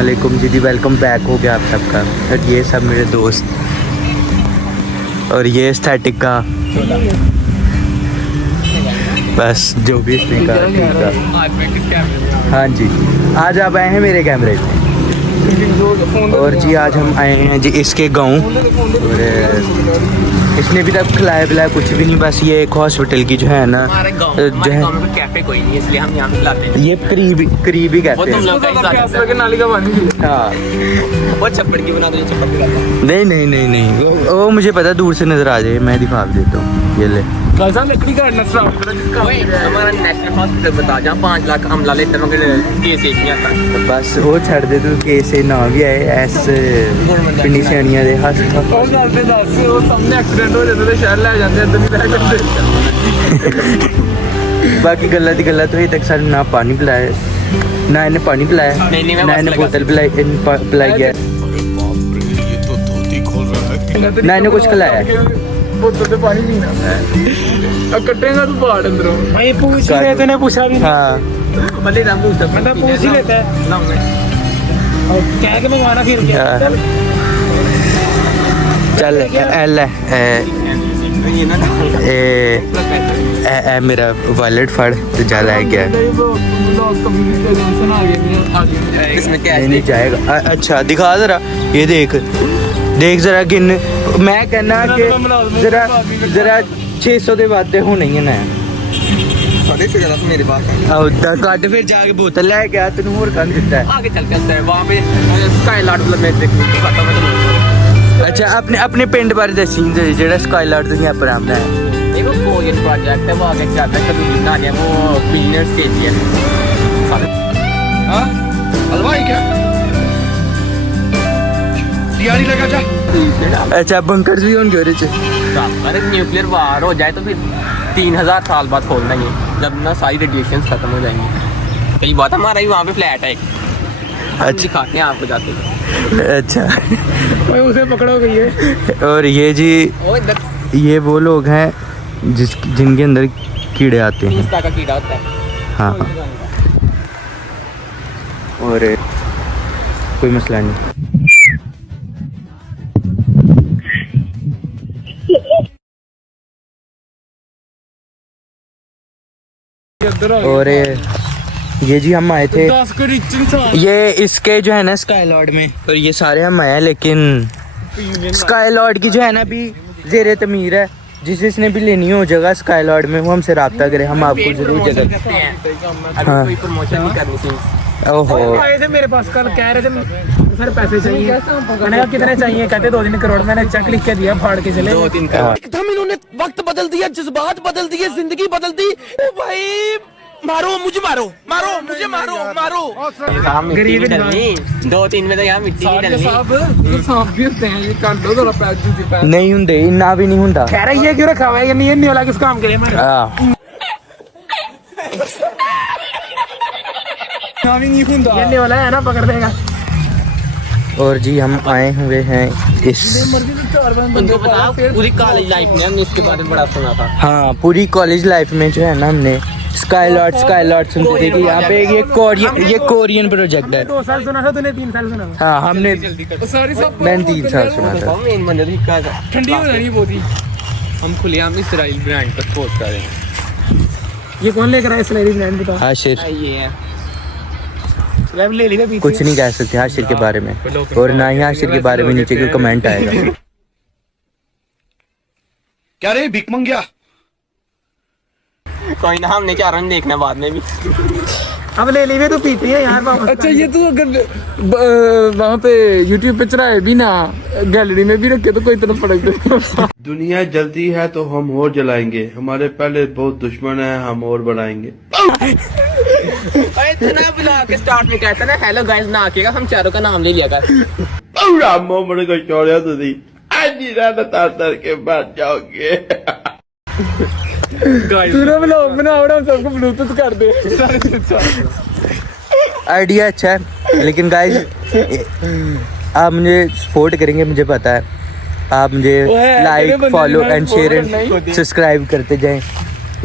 वालेकुम जी, welcome back हो गया आप सबका। और ये सब मेरे दोस्त और ये एस्थेटिक का बस जो भी इसने कहा ठीक है। हाँ जी, आज आप आए हैं मेरे कैमरे पे और जी आज हम आए हैं जी इसके गाँव और इसने भी तक खिलाया पिलाया कुछ भी नहीं, बस ये एक हॉस्पिटल की जो है ना जो है कैफे कोई नहीं, इसलिए हम यहाँ पे खिलाते हैं। ये करीब ही कहते हैं। नाली का पानी हाँ बहुत छप्पड़ की बना दो, छप्पड़ नहीं वो मुझे पता दूर से नजर आ जाए, मैं दिखा भी देता हूँ। ये ले लकड़ी का हमारा नेशनल हॉस्पिटल बता जहाँ 5 लाख हमला लेते हैं मगर केस एक नहीं आता। बस वो छड़ दे तू केस ना भी आए एस पिंडी सियाणियां दे हस्पताल सामने एक्सीडेंट हो जाता है शहर ले जाते हैं। बाकी गल्ला दी गल्ला तो ये तक सानू ना पानी पिलाया ना इन्हें पानी पिलाया ना इन्हें बोतल पिलाई है ना इन्हें कुछ खिलाया। बोतल से पानी पीना अब कटेगा तो बाहर अंदरों भाई पूछ ही लेते ने पूछा भी हाँ भले ना पूछता बंदा पूछ ही लेता है ना और क्या के मंगवाना फिर क्या चल एल ये ना ए मेरा वॉलेट फड़ तो जाला है क्या इसमें क्या नहीं जाएगा। अच्छा दिखा जरा, ये देख जरा गिन। मैं कहना कि जरा 600 के वादे होने ही ना मेरे पास कट फिर जाके बोतल ले गया तेन होर कन दिता है आगे चल के वहाँ पे स्काई लाइट में देखो। अच्छा अपने पिंड बारे दसी जेड़ा स्काई लाइट तुसीं अपना बनाया। देखो वो प्रोजेक्ट है वो आगे जाता है कभी ना है वो बिजनेस के लिए। हाँ हलवाई क्या तैयारी लगा जा। अच्छा बंकर्स भी होंगे और अरे न्यूक्लियर वार हो जाए तो फिर 3000 साल बाद खोल देंगे जब ना सारी रेडिएशन खत्म हो जाएंगी। कई बात हमारा ही वहाँ पे फ्लैट है अच्छा दिखाते हैं आपको जाते। अच्छा उसे पकड़ो गई है। और ये जी ये वो लोग हैं जिनके अंदर कीड़े आते हैं। का कीड़ा होता है। हाँ और कोई मसला नहीं। और ये जी हम आए थे ये इसके जो है ना स्काई लॉर्ड में और ये सारे हम आए हैं, लेकिन स्काई लॉर्ड की जो है ना अभी ज़ेरे तमीर है। जिसने भी लेनी हो जगह स्काई लॉर्ड में वो हमसे रब्ता करे, हम आपको जरूर जगह। हाँ कोई प्रमोशन नहीं करनी थी। ओहो आए थे मेरे पास कल कह रहे थे सर पैसे चाहिए, मैंने कहा कितने चाहिए, कहते 2-3 करोड़। मैंने चेक लिख के दिया, फाड़ के चले 2-3 करोड़। एकदम इन्होंने वक्त बदल दिया, जज्बात बदल दिए, जिंदगी बदल दी। ओ भाई मारो मुझे, मारो मुझे, मारो। गरीब नहीं 2-3 में तो यहाँ मिट्टी नहीं डलनी। सांप भी होते हैं ये काट दो थोड़ा पैर जूती पैर नहीं हुंदे इन्ना भी नहीं हुंदा। कह रहा ये क्यों रखा हुआ है, ये नहीं वाला किस काम के लिए मैं भी नहीं हुंदा, ये वाला है ना पकड़ देगा। और जी हम आए हुए हैं इस पूरी कॉलेज लाइफ में हमने इसके बारे में बड़ा सुना था। हाँ पूरी कॉलेज लाइफ में जो है ना हमने स्काई लॉर्ड सुनते थे कि यहाँ पे ये कोरियन प्रोजेक्ट है। 2 साल सुना था तूने, 3 साल सुना था। हाँ हमने मैंने 3 साल सुना था। ठंडी हो रही बहुत ही। हम खुलेआम इसराइल ब्रांड पर सपोर्ट कर रहे हैं। ये कौन लेकर आया इसराइली ब्रांड बता। हाशिर ये है ले ली ना कुछ नहीं कह सकते हाशिर के बारे में, और ना ही हाशिर के बारे में नीचे कोई कमेंट आएगा। क्या रे भीख मंगिया। कोई ना हमने क्या रन देखना बाद में भी। अब ले ली तो पीती है यार। अच्छा ये तू अगर वहाँ पे YouTube पे चढ़ाए भी ना गैलरी में भी रखे तो कोई तरफ पड़क दे। दुनिया जलती है तो हम और जलाएंगे, हमारे पहले बहुत दुश्मन है, हम और बढ़ाएंगे। इतना बुला के स्टार्ट में कहता ना हेलो गाइस ना आकेगा, हम चारों का नाम ले लिया कर। रामो बड़े को छोड़िया तो दी आज ही रात तार के बाद जाओगे। तूने ब्लॉग बनाओ ना, सबको ब्लूटूथ कर दे। आइडिया अच्छा है, लेकिन गाइस आप मुझे सपोर्ट करेंगे मुझे पता है। आप मुझे like follow and share and subscribe करते जाएं।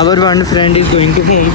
Our one friend is going to home.